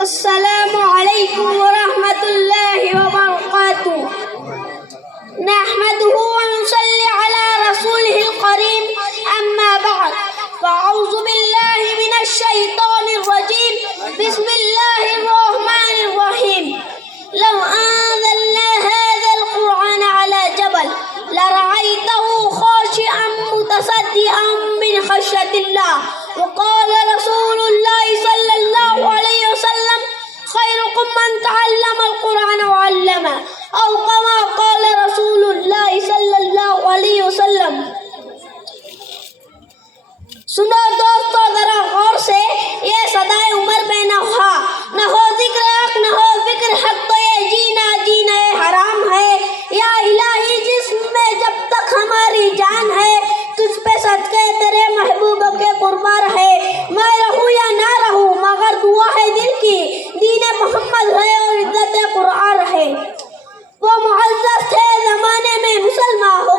السلام علیکم ورحمۃ اللہ وبرکاتہ نحمده ونصلي على رسوله الكريم أما بعد فأعوذ بالله من الشيطان الرجيم بسم الله الرحمن الرحيم لو أنزلنا هذا القرآن على جبل لرأيته خاشعا متصدعا من خشية الله وقال رسول الله صلى الله عليه وسلم خيركم من تعلم القرآن وعلمه أو كما قال رسول الله صلی اللہ علیہ وسلم۔ سنو دوستو ذرا غور سے، یہ صدائے عمر میں نہ ہو ذکر حق، نہ ہو فکر حق، تو یہ جینا یہ حرام ہے۔ یا الہی جسم میں جب تک ہماری جان ہے، تجھ پہ صدقے تیرے محبوب کے قربان ہے۔ میں رہوں یا نہ رہوں مگر دعا ہے دل کی، دین محمد ہے اور عزت قرآن ہے۔ وہ معزز تھے زمانے میں مسلمان ہو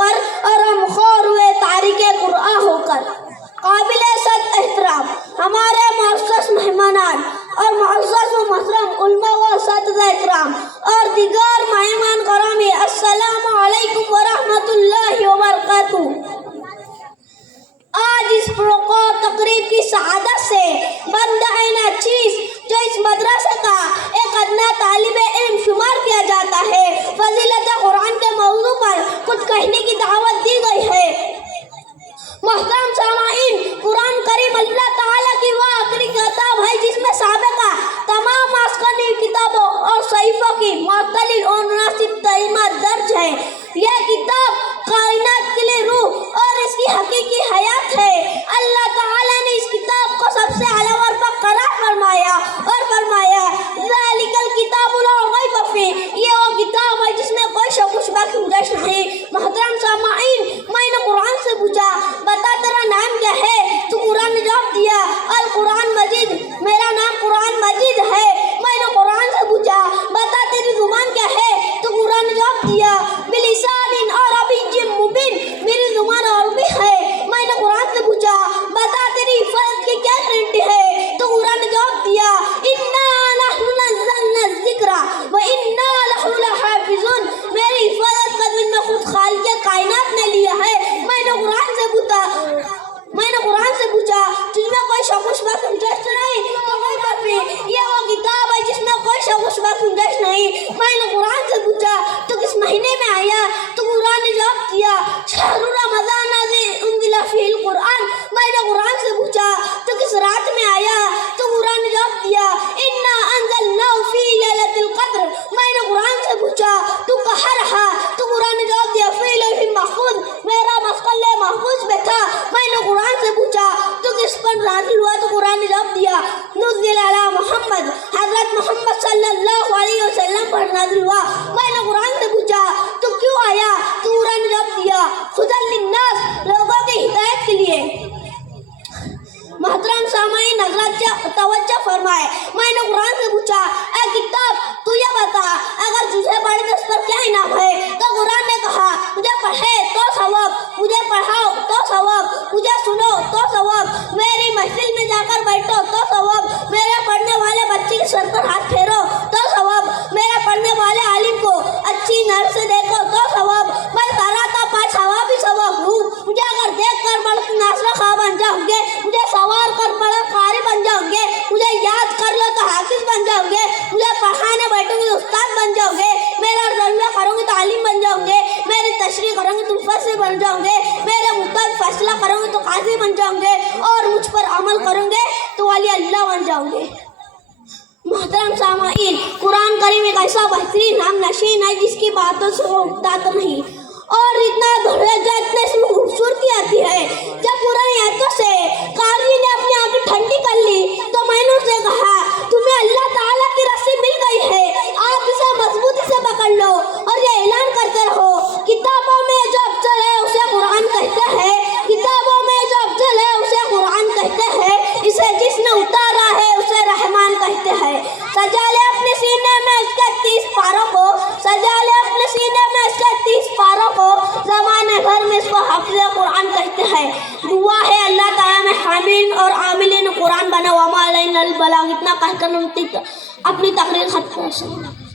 کر، اور ہم خور ہوئے تاریخ قرآن ہو کر۔ قابل صد احترام ہمارے معزز مہمانان اور معزز و محترم علماء و اساتذہ اکرام اور دیگر مہمان گرامی، السلام علیکم ورحمۃ اللہ وبرکاتہ۔ آج اس پروقار تقریب کی سعادت سے بند ہے چیز جو اس مدرسے کا ایک ادنا طالب علم شمار کیا جاتا ہے۔ فضیلت قرآن کے موضوع پر کچھ کہنے کی دعوت دی گئی ہے۔ محترم سامعین، قرآن کریم اللہ تعالیٰ کی وہ آخری کتاب ہے جس میں سابقہ تمام آسمانی کتابوں اور صحیفوں کی معتدل اور مناسب تعلیمات درج ہیں۔ یہ کتاب کائنات کے لیے روح اور اس کی حقیقی حیات ہے۔ اللہ تعالیٰ نے اس کتاب کو سب سے اعلیٰ مرتبہ قرار فرمایا اور فرمایا ذالک الکتاب لا ریب فیہ، یہ وہ کتاب ہے جس میں کوئی شک و شبہ کی گنجائش نہیں۔ محترم سامعین، میں نے قرآن سے پوچھا بتا تیرا نام کیا ہے؟ تو قرآن نے جواب دیا القرآن مجید، میرا نام قرآن مجید ہے۔ میں نے قرآن سے پوچھا بتا تیری زبان کیا ہے؟ تو قرآن نے جواب دیا بلسان عربی مبین، میری زبان عربی ہے۔ میں نے قرآن سے پوچھا بتا تیری حفاظت کی کیا گارنٹی ہے؟ تو قرآن نے جواب دیا انا نحن نزلنا الذکر وانا لہ لحافظون، میری حفاظت کا ذمہ خود خالق کائنات نے لیا ہے۔ میں نے قرآن سے پوچھا تجھ میں کوئی شک و شبہ کی گنجائش نہیں؟ تو یہ وہ کتاب ہے جس میں کوئی شک و شبہ کی گنجائش نہیں۔ میں نے قرآن سے پوچھا تو کس مہینے میں آیا؟ تو قرآن نے جواب دیا شہر رمضان الذی انزل فیہ القرآن۔ میں نے قرآن سے پوچھا تو کس رات میں آیا؟ تو قرآن نے جواب دیا انا انزلناہ فی لیلۃ القدر۔ میں نے قرآن سے پوچھا تو کہاں رہا؟ تو قرآن نے جواب دیا فی لوح محفوظ، میرا مسقل محفوظ میں تھا۔ میں نے قرآن سے پوچھا تو کس پر نازل ہوا؟ تو قرآن نے جواب دیا نزل علی محمد، حضرت محمد صلی اللہ علیہ وسلم پر نازل ہوا۔ میں نے قرآن سے پوچھا تو کیوں آیا؟ تو قرآن نے جواب دیا ہدی للناس، لوگوں کی ہدایت کے لیے۔ محترم سامعین حضرات توجہ فرمائے، میں نے قرآن سے پوچھا اے کتاب تو یہ بتا اگر تجھے پڑھے تو اس پر کیا انعام ہے؟ تو قرآن نے کہا مجھے پڑھے تو ثواب، مجھے پڑھاؤ تو ثواب، مجھے سنو تو ثواب، میری محفل میں جا کر بیٹھو تو ثواب، میرے پڑھنے والے بچے کے سر پر ہاتھ پھیرو تو ثواب، میرے پڑھنے والے عالم کو اچھی نظر سے دیکھو تو ثواب۔ میں کراتا پاس ثواب ہی ثواب ہوں، مجھے اگر دیکھ کر بڑھ ناصرہ خواہ بن جاؤں گے، مجھے سوار کر بڑا قاری بن جاؤں گے، مجھے یاد کر لو تو حافظ بن جاؤں گے، مجھے پڑھانے بیٹھوں گے تو استاد بن جاؤں گے، میرا ترجمہ کروں گے تو عالم بن جاؤں گے، میری تشریح کروں گے تو مفسر بن جاؤں گے، میرے مطابق فیصلہ کروں گے تو قاضی بن جاؤں گے، اور مجھ پر عمل کروں گے تو ولی اللہ بن جاؤں گے۔ محترم سامعین، قرآن کریم ایک ایسا بہترین ہم نشین ہے جس کی باتوں سے وہ اٹھتا تو نہیں، اور اتنا اتنے اس میں خوبصورتی آتی ہے۔ جب پرانی آیتوں سے قاری نے اپنی آنکھیں ٹھنڈی کر لی تو میں نے اسے کہا تمہیں اللہ تعالیٰ کی رسی مل گئی ہے، آپ اسے مضبوطی سے پکڑ لو اور یہ اعلان کرتے رہو کتابوں میں جو افضل ہے اسے قرآن کہتے ہیں، کتابوں میں جو افضل ہے اسے قرآن کہتے ہیں، اسے جس نے اتارا ہے اسے رحمان کہتے ہیں۔ سجا لے اپنے سینے میں اس کے 30 پاروں کو، سجا لے اپنے سینے میں اس کے 30 پاروں کو، زمانے بھر میں اس کو حافظ قرآن کہتے دعا ہے اللہ تعالیٰ میں حاملین اور عاملین قرآن بنا وما علینا البلاغ. اتنا کہہ کر اپنی تقریر ختم کرتا ہوں.